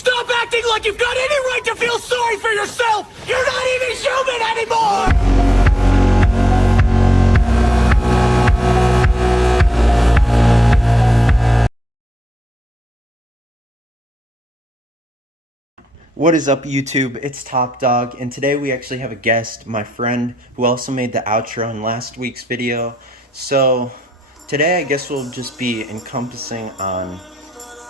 Stop acting like you've got any right to feel sorry for yourself! You're not even human anymore! What is up, YouTube? It's Top Dog, and today we actually have a guest, my friend, who also made the outro in last week's video. So today I guess we'll just be encompassing on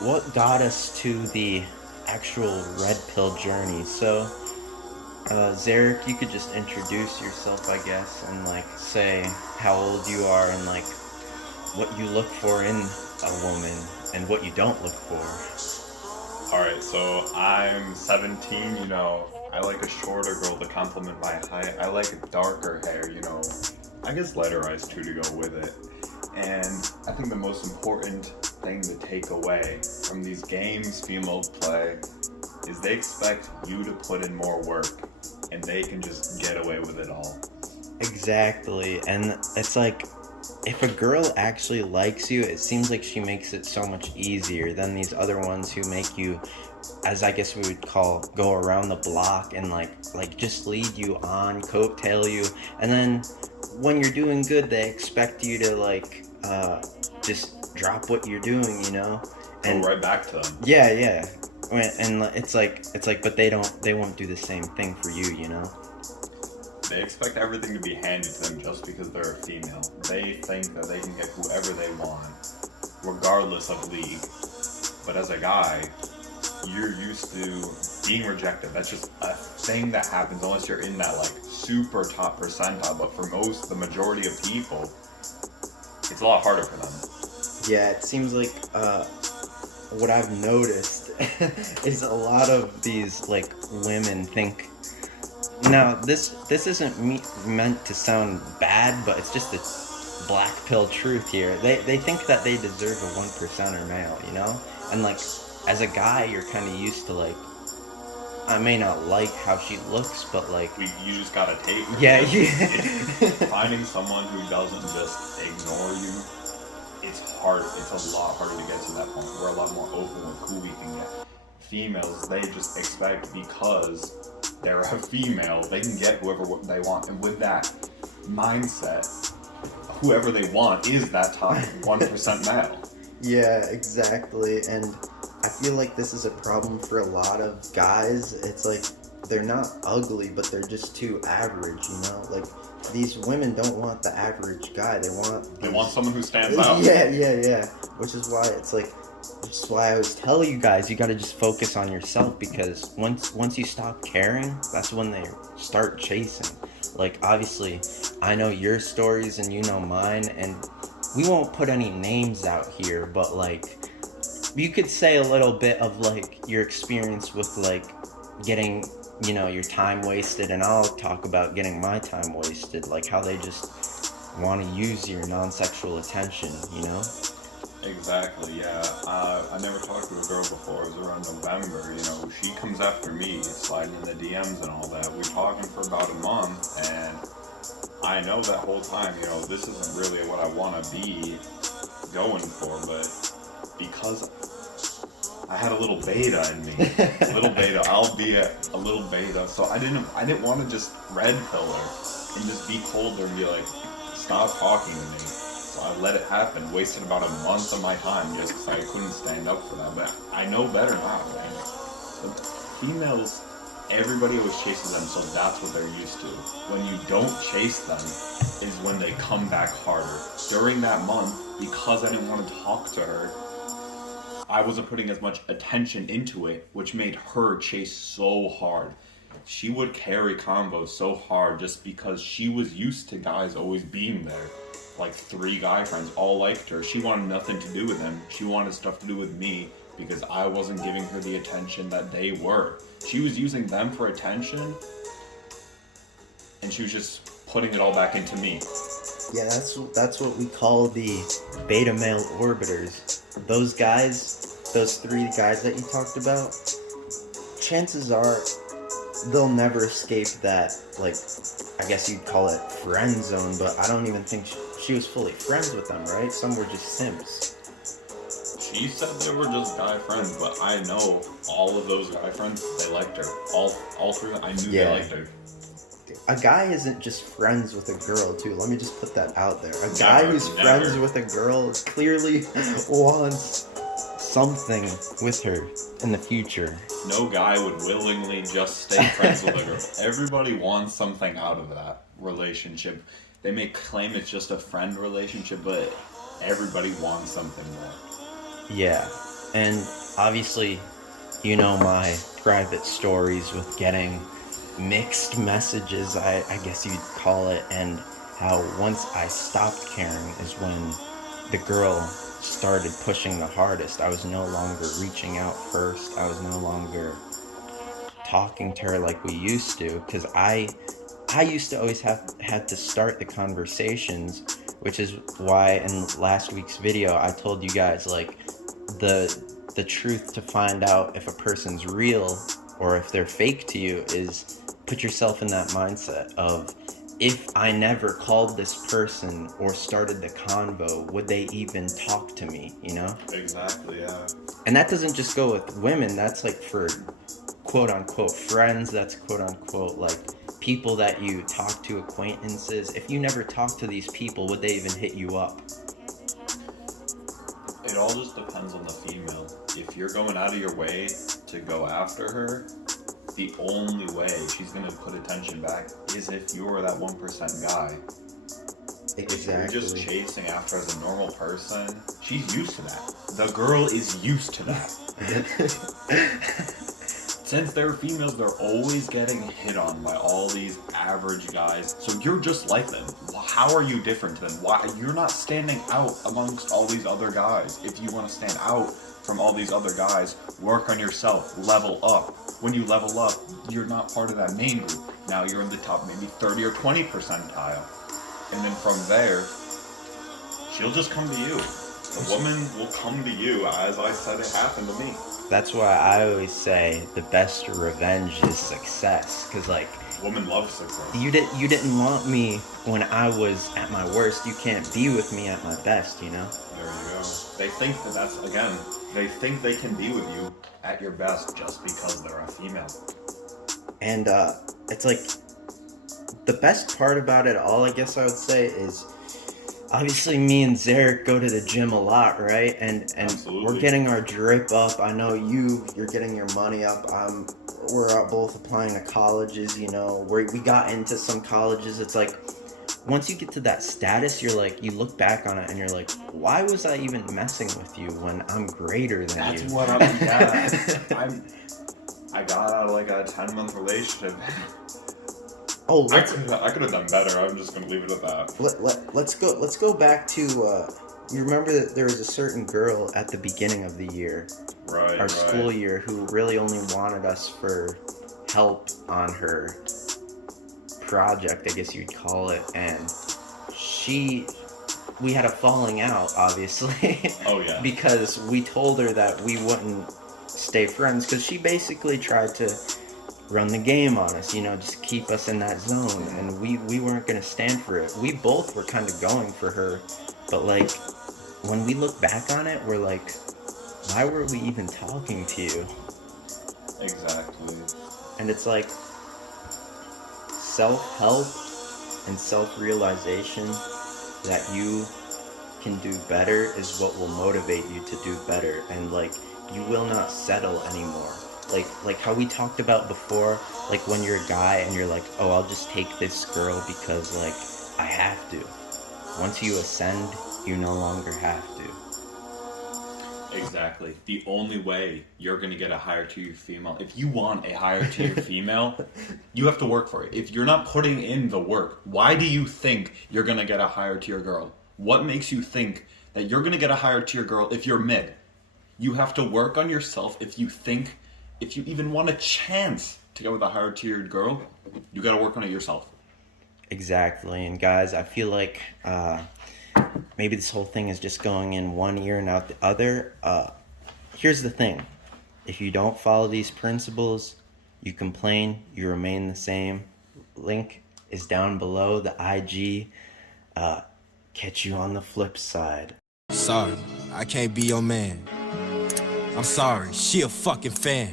what got us to the actual red pill journey. So Zarek, you could just introduce yourself, I guess, and like say how old you are and like what you look for in a woman and what you don't look for. Alright, so I'm 17, you know, I like a shorter girl to complement my height. I like darker hair, you know, I guess lighter eyes too to go with it. And I think the most important thing to take away from these games females play is they expect you to put in more work and they can just get away with it all. Exactly, and it's like, if a girl actually likes you, it seems like she makes it so much easier than these other ones who make you, as I guess we would call, go around the block and like just lead you on, coattail you, and then when you're doing good, they expect you to like just drop what you're doing, you know, and go right back to them. Yeah, and it's like, but they won't do the same thing for you, you know. They expect everything to be handed to them just because they're a female. They think that they can get whoever they want, regardless of league. But as a guy, you're used to being rejected. That's just a thing that happens unless you're in that like super top percentile. But for the majority of people, it's a lot harder for them. Yeah, it seems like what I've noticed is a lot of these like women think. Now, this isn't meant to sound bad, but it's just the black pill truth here. They think that they deserve a 1%er male, you know? And like, as a guy, you're kind of used to like, I may not like how she looks, but like... You just gotta take her. Yeah, Finding someone who doesn't just ignore you, it's hard. It's a lot harder to get to that point. We're a lot more open with who we can get. Females, they just expect because they're a female, they can get whoever they want, and with that mindset, whoever they want is that top 1% male. Yeah, exactly, and I feel like this is a problem for a lot of guys. It's like, they're not ugly, but they're just too average, you know? Like, these women don't want the average guy, they want someone who stands out. Yeah, which is why it's like, that's why I always tell you guys, you gotta just focus on yourself, because once you stop caring, that's when they start chasing. Like, obviously, I know your stories and you know mine, and we won't put any names out here, but like, you could say a little bit of like your experience with like getting, you know, your time wasted, and I'll talk about getting my time wasted, like how they just want to use your non-sexual attention, you know? Exactly, yeah. I never talked to a girl before. It was around November, you know. She comes after me, sliding in the DMs and all that. We're talking for about a month, and I know that whole time, you know, this isn't really what I want to be going for, but because I had a little beta in me, a little beta, albeit a little beta, so I didn't want to just red pill her and just be colder and be like, stop talking to me. So I let it happen, wasted about a month of my time just because I couldn't stand up for that. But I know better now, man. The females, everybody always chases them, so that's what they're used to. When you don't chase them is when they come back harder. During that month, because I didn't want to talk to her, I wasn't putting as much attention into it, which made her chase so hard. She would carry combos so hard just because she was used to guys always being there. Like 3 guy friends all liked her. She wanted nothing to do with them. She wanted stuff to do with me because I wasn't giving her the attention that they were. She was using them for attention, and she was just putting it all back into me. Yeah, that's what we call the beta male orbiters. Those guys, those 3 guys that you talked about, chances are they'll never escape that, like, I guess you'd call it friend zone, but I don't even think she was fully friends with them, right? Some were just simps. She said they were just guy friends, but I know all of those guy friends, they liked her. All three, I knew they liked her. A guy isn't just friends with a girl, too. Let me just put that out there. A guy who's friends with a girl clearly wants something with her in the future. No guy would willingly just stay friends with a girl. Everybody wants something out of that relationship. They may claim it's just a friend relationship, but everybody wants something more. Yeah, and obviously, you know my private stories with getting mixed messages, I guess you'd call it, and how once I stopped caring is when the girl started pushing the hardest. I was no longer reaching out first. I was no longer talking to her like we used to, because I used to always had to start the conversations, which is why in last week's video I told you guys, like, the truth to find out if a person's real or if they're fake to you is put yourself in that mindset of, if I never called this person or started the convo, would they even talk to me, you know? Exactly, yeah. And that doesn't just go with women, that's like for quote unquote friends, that's quote unquote like people that you talk to, acquaintances. If you never talk to these people, would they even hit you up? It all just depends on the female. If you're going out of your way to go after her, the only way she's going to put attention back is if you're that 1% guy. Exactly. If you're just chasing after her as a normal person, she's used to that. The girl is used to that. Since they're females, they're always getting hit on by all these average guys. So you're just like them. How are you different to them? Why you're not standing out amongst all these other guys? If you want to stand out from all these other guys, work on yourself, level up. When you level up, you're not part of that main group. Now you're in the top maybe 30 or 20 percentile. And then from there, she'll just come to you. The woman will come to you, as I said it happened to me. That's why I always say the best revenge is success, because like, women love success. You didn't want me when I was at my worst. You can't be with me at my best, you know? There you go. They think that's, again, they think they can be with you at your best just because they're a female. And it's like, the best part about it all, I guess I would say, is obviously me and Zarek go to the gym a lot, right? And we're getting our drip up. I know you're getting your money up. We're out both applying to colleges, you know. We got into some colleges. It's like, once you get to that status, you're like, you look back on it and you're like, why was I even messing with you when I'm greater than you? That's what I'm, yeah. I got out of like a 10-month relationship. Oh, I could have done better. I'm just gonna leave it at that. Let's go back to you remember that there was a certain girl at the beginning of the year, our school year, who really only wanted us for help on her project, I guess you'd call it, and we had a falling out, obviously. Oh yeah. Because we told her that we wouldn't stay friends, because she basically tried to run the game on us, you know, just keep us in that zone, and we weren't going to stand for it. We both were kind of going for her, but like, when we look back on it, we're like, why were we even talking to you? Exactly. And it's like, self-help and self-realization that you can do better is what will motivate you to do better, and like, you will not settle anymore. Like how we talked about before, like when you're a guy and you're like, oh, I'll just take this girl because like I have to. Once you ascend, you no longer have to. Exactly. The only way you're going to get a higher tier female, if you want a higher tier female, you have to work for it. If you're not putting in the work, why do you think you're going to get a higher tier girl? What makes you think that you're going to get a higher tier girl if you're mid? You have to work on yourself. If you even want a chance to get with a higher tiered girl, you got to work on it yourself. Exactly. And guys, I feel like maybe this whole thing is just going in one ear and out the other. Here's the thing. If you don't follow these principles, you complain, you remain the same. Link is down below, the IG. Catch you on the flip side. Sorry, I can't be your man. I'm sorry, she a fucking fan.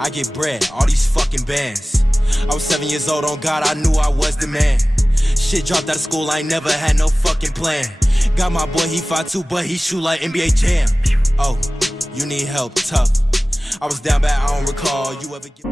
I get bread, all these fucking bands. I was 7 years old, on God, I knew I was the man. Shit dropped out of school, I ain't never had no fucking plan. Got my boy, he 5'2", but he shoot like NBA Jam. Oh, you need help, tough. I was down bad, I don't recall you ever get...